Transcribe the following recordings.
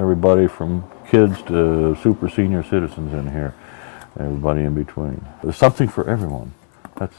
everybody from kids to super senior citizens in here, everybody in between. There's something for everyone. That's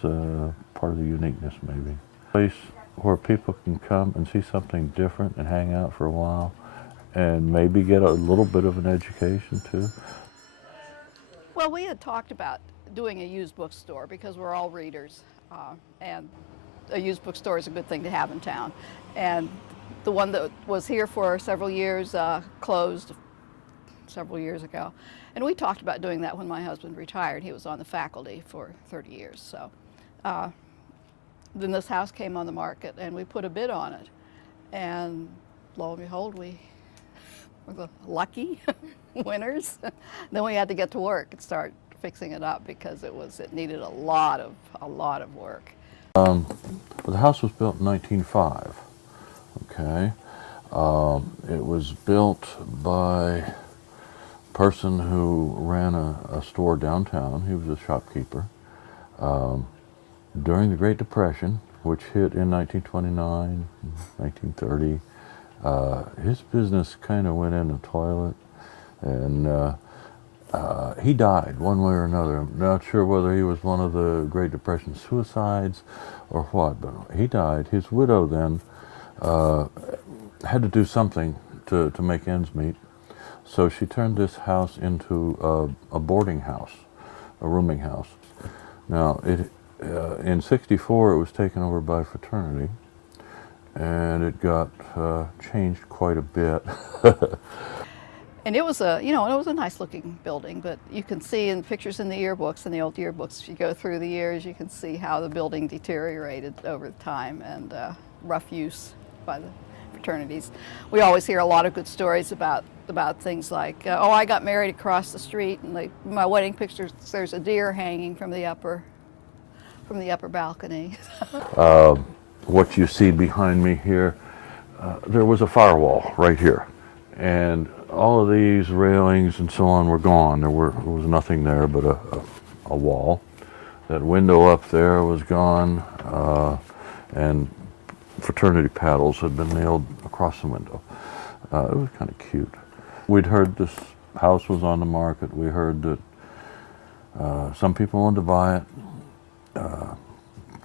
part of the uniqueness, maybe. A place where people can come and see something different and hang out for a while and maybe get a little bit of an education too. Well, we had talked about doing a used bookstore because we're all readers, and a used bookstore is a good thing to have in town. And the one that was here for several years closed several years ago. And we talked about doing that when my husband retired. He was on the faculty for 30 years. So then this house came on the market and we put a bid on it. And lo and behold, we were the lucky winners. Then we had to get to work and start fixing it up because it needed a lot of work. The house was built in 1905. Okay, it was built by a person who ran a store downtown. He was a shopkeeper. During the Great Depression, which hit in 1929, 1930, his business kind of went in the toilet, and he died one way or another. I'm not sure whether he was one of the Great Depression suicides or what, but he died. His widow then had to do something to make ends meet, so she turned this house into a boarding house, a rooming house. Now, in '64 it was taken over by a fraternity, and it got changed quite a bit. And it was it was a nice looking building, but you can see in pictures in the yearbooks, in the old yearbooks, if you go through the years, you can see how the building deteriorated over time and rough use by the fraternities. We always hear a lot of good stories about things like, oh, I got married across the street, and my wedding pictures, there's a deer hanging from the upper balcony. What you see behind me here, there was a firewall right here, and all of these railings and so on were gone. There was nothing there but a wall. That window up there was gone, and fraternity paddles had been nailed across the window. It was kind of cute. We'd heard this house was on the market. We heard that some people wanted to buy it,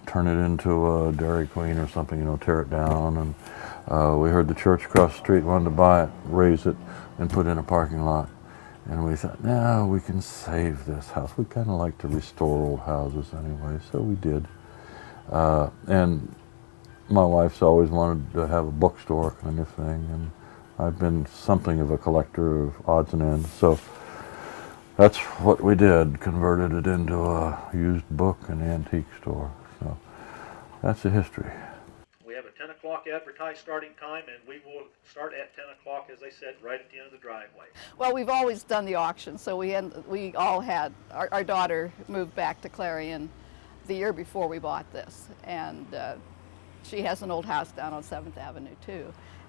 turn it into a Dairy Queen or something, tear it down. And we heard the church across the street wanted to buy it, raise it, and put in a parking lot. And we thought, no, we can save this house. We kind of like to restore old houses anyway, so we did. And my wife's always wanted to have a bookstore kind of thing, and I've been something of a collector of odds and ends, so that's what we did, converted it into a used book and antique store. So that's the history. We have a 10 o'clock advertised starting time, and we will start at 10 o'clock, as I said, right at the end of the driveway. Well, we've always done the auction, so we all had, our daughter moved back to Clarion the year before we bought this, and she has an old house down on 7th Avenue too,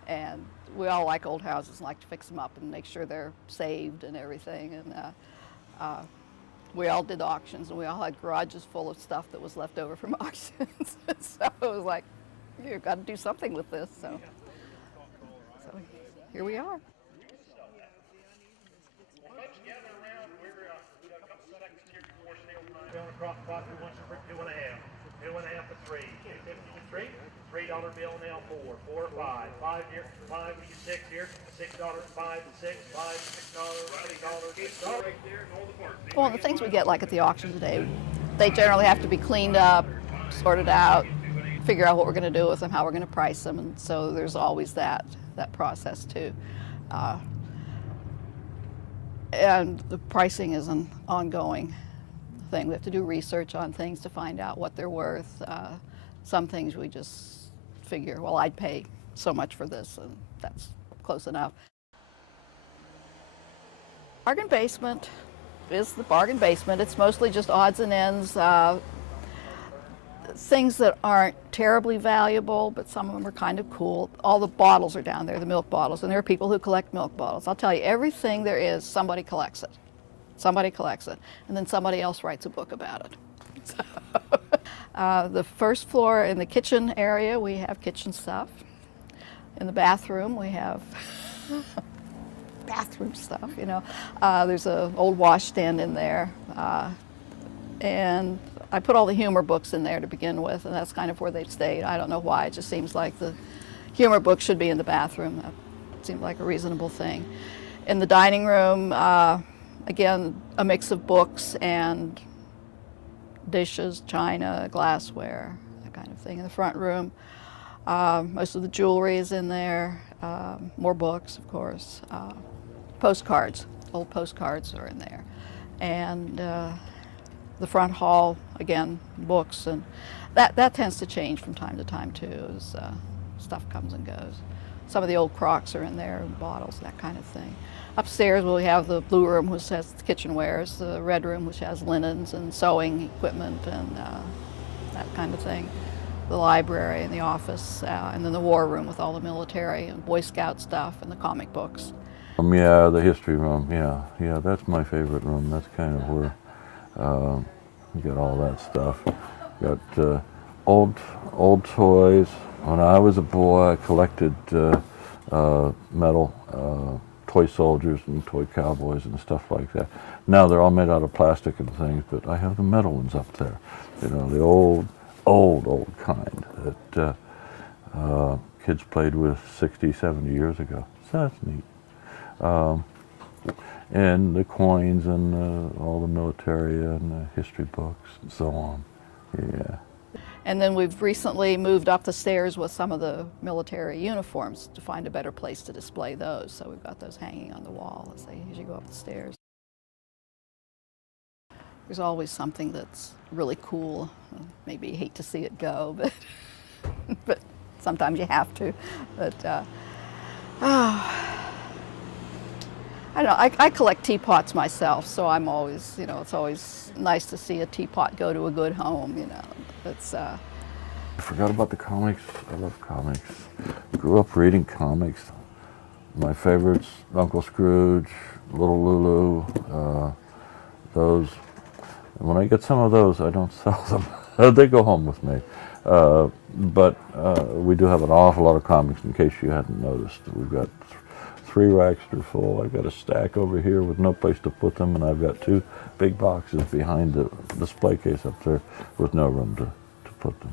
and we all like old houses and like to fix them up and make sure they're saved and everything, and we all did auctions, and we all had garages full of stuff that was left over from auctions. So it was like, you've got to do something with this, so here we are. Across we want for 2.5, 2.5 to 3, 3, $3 bill now 4, 5, 5 here, 5 we get 6 here, $6, 5 and 6, 5 $6, $3, right there, and all the parts. Well, the things we get like at the auction today, they generally have to be cleaned up, sorted out, figure out what we're going to do with them, how we're going to price them, and so there's always that process too. And the pricing is an ongoing thing. We have to do research on things to find out what they're worth. Some things we just figure, well, I'd pay so much for this, and that's close enough. Bargain basement is the bargain basement. It's mostly just odds and ends, things that aren't terribly valuable, but some of them are kind of cool. All the bottles are down there, the milk bottles, and there are people who collect milk bottles. I'll tell you, everything there is, somebody collects it. Somebody collects it, and then somebody else writes a book about it. So, the first floor in the kitchen area, we have kitchen stuff. In the bathroom, we have bathroom stuff, you know. There's an old washstand in there. And I put all the humor books in there to begin with, and that's kind of where they've stayed. I don't know why. It just seems like the humor book should be in the bathroom. That seemed like a reasonable thing. In the dining room, again, a mix of books and dishes, china, glassware, that kind of thing. In the front room, most of the jewelry is in there. More books, of course. Postcards, old postcards are in there. And the front hall, again, books, and that tends to change from time to time too, as stuff comes and goes. Some of the old Crocs are in there, bottles, that kind of thing. Upstairs we have the blue room, which has kitchenwares, the red room, which has linens and sewing equipment and that kind of thing. The library and the office, and then the war room with all the military and Boy Scout stuff and the comic books. Yeah, the history room. Yeah, that's my favorite room. That's kind of where you get all that stuff. Got old toys. When I was a boy, I collected metal toy soldiers and toy cowboys and stuff like that. Now they're all made out of plastic and things, but I have the metal ones up there. You know, the old kind that kids played with 60, 70 years ago. So that's neat. And the coins and all the military and the history books and so on. Yeah. And then we've recently moved up the stairs with some of the military uniforms to find a better place to display those. So we've got those hanging on the wall as you go up the stairs. There's always something that's really cool. Maybe you hate to see it go, but but sometimes you have to. But I don't know. I collect teapots myself, so I'm always, you know, it's always nice to see a teapot go to a good home. You know, it's. I forgot about the comics. I love comics. Grew up reading comics. My favorites: Uncle Scrooge, Little Lulu. Those. And when I get some of those, I don't sell them. They go home with me. But we do have an awful lot of comics. In case you hadn't noticed, we've got 3 racks are full. I've got a stack over here with no place to put them, and I've got 2 big boxes behind the display case up there with no room to put them.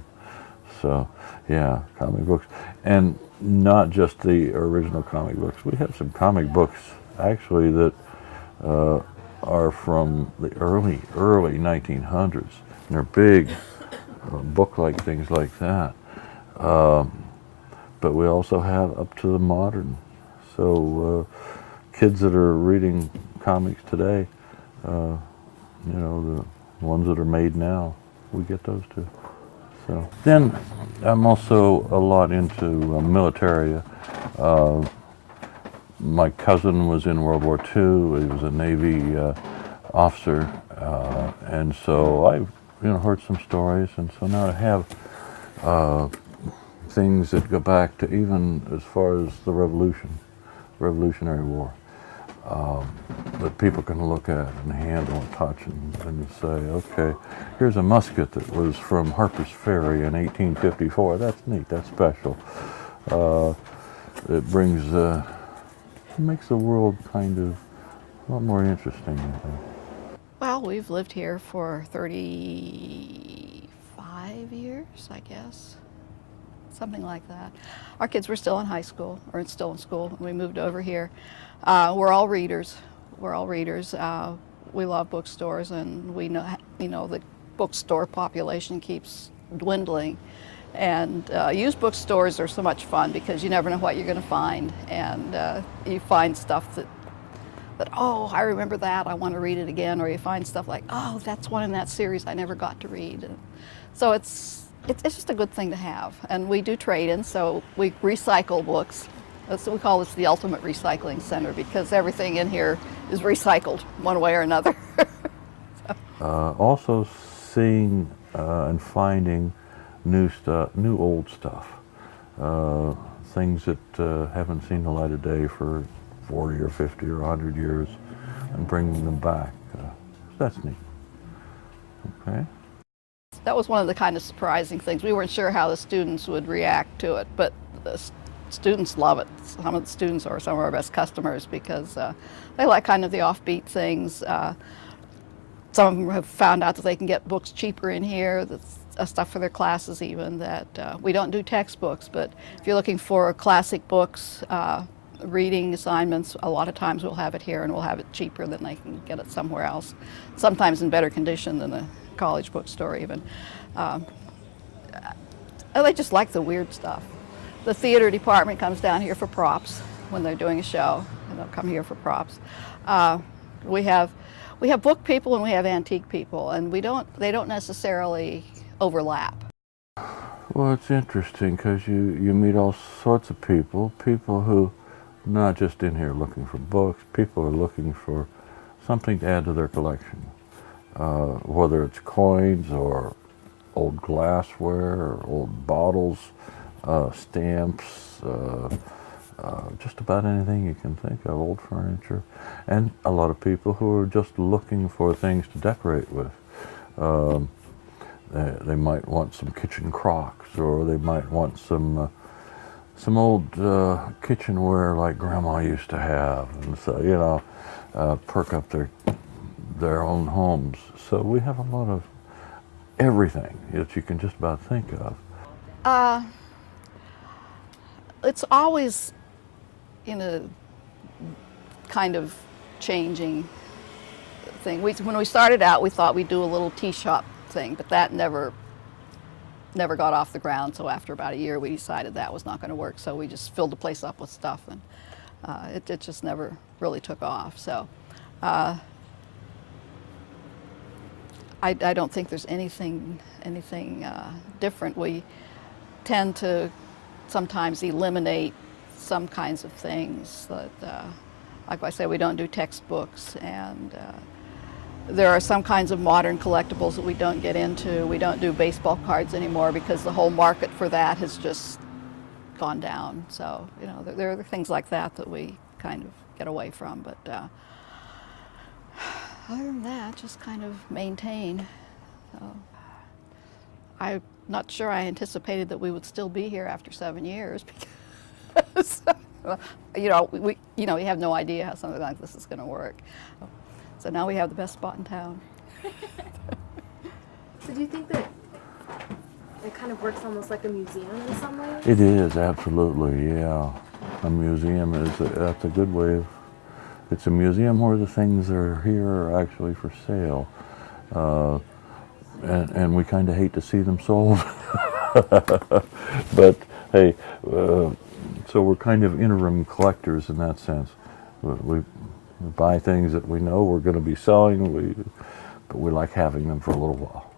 So, yeah, comic books. And not just the original comic books. We have some comic books, actually, that are from the early 1900s. And they're big, book-like things like that. But we also have up to the modern. So kids that are reading comics today, you know, the ones that are made now, we get those too. So then I'm also a lot into military. My cousin was in World War II. He was a Navy officer, and so I've heard some stories, and so now I have things that go back to even as far as the Revolutionary War, that people can look at and handle and touch and say, okay, here's a musket that was from Harper's Ferry in 1854. That's neat. That's special. It makes the world kind of a lot more interesting, I think. Well, we've lived here for 35 years, I guess. Something like that. Our kids were still in high school, or still in school, when we moved over here. We're all readers. We love bookstores, and we know, the bookstore population keeps dwindling. And used bookstores are so much fun because you never know what you're going to find, and you find stuff that oh, I remember that, I want to read it again, or you find stuff like, oh, that's one in that series I never got to read. And so it's just a good thing to have. And we do trade-in, so we recycle books. We call this the ultimate recycling center because everything in here is recycled one way or another. Also seeing and finding new old stuff, things that haven't seen the light of day for 40 or 50 or 100 years, and bringing them back. That's neat. Okay. That was one of the kind of surprising things. We weren't sure how the students would react to it, but students love it. Some of the students are some of our best customers because they like kind of the offbeat things. Some of them have found out that they can get books cheaper in here, that's stuff for their classes even, that we don't do textbooks, but if you're looking for classic books, reading assignments, a lot of times we'll have it here and we'll have it cheaper than they can get it somewhere else, sometimes in better condition than a college bookstore even. They just like the weird stuff. The theater department comes down here for props when they're doing a show, and they'll come here for props. We have book people and we have antique people, and they don't necessarily overlap. Well, it's interesting because you meet all sorts of people who not just in here looking for books, people are looking for something to add to their collection, whether it's coins or old glassware or old bottles, stamps, just about anything you can think of, old furniture, and a lot of people who are just looking for things to decorate with. They might want some kitchen crocks, or they might want some old kitchenware like Grandma used to have, and so perk up their own homes. So we have a lot of everything that you can just about think of. It's always in a kind of changing thing. When we started out, we thought we'd do a little tea shop thing, but that never got off the ground. So after about a year, we decided that was not going to work. So we just filled the place up with stuff, and it just never really took off. So I don't think there's anything different. We tend to sometimes eliminate some kinds of things. That, like I say, we don't do textbooks, and there are some kinds of modern collectibles that we don't get into. We don't do baseball cards anymore because the whole market for that has just gone down. So, there are things like that that we kind of get away from. But other than that, just kind of maintain. So, I'm not sure I anticipated that we would still be here after 7 years because, we have no idea how something like this is going to work. So now we have the best spot in town. So do you think that it kind of works almost like a museum in some ways? It is, absolutely, yeah. A museum that's a good way of, it's a museum where the things that are here are actually for sale. And we kind of hate to see them sold. But hey, so we're kind of interim collectors in that sense. We buy things that we know we're going to be selling, but we like having them for a little while.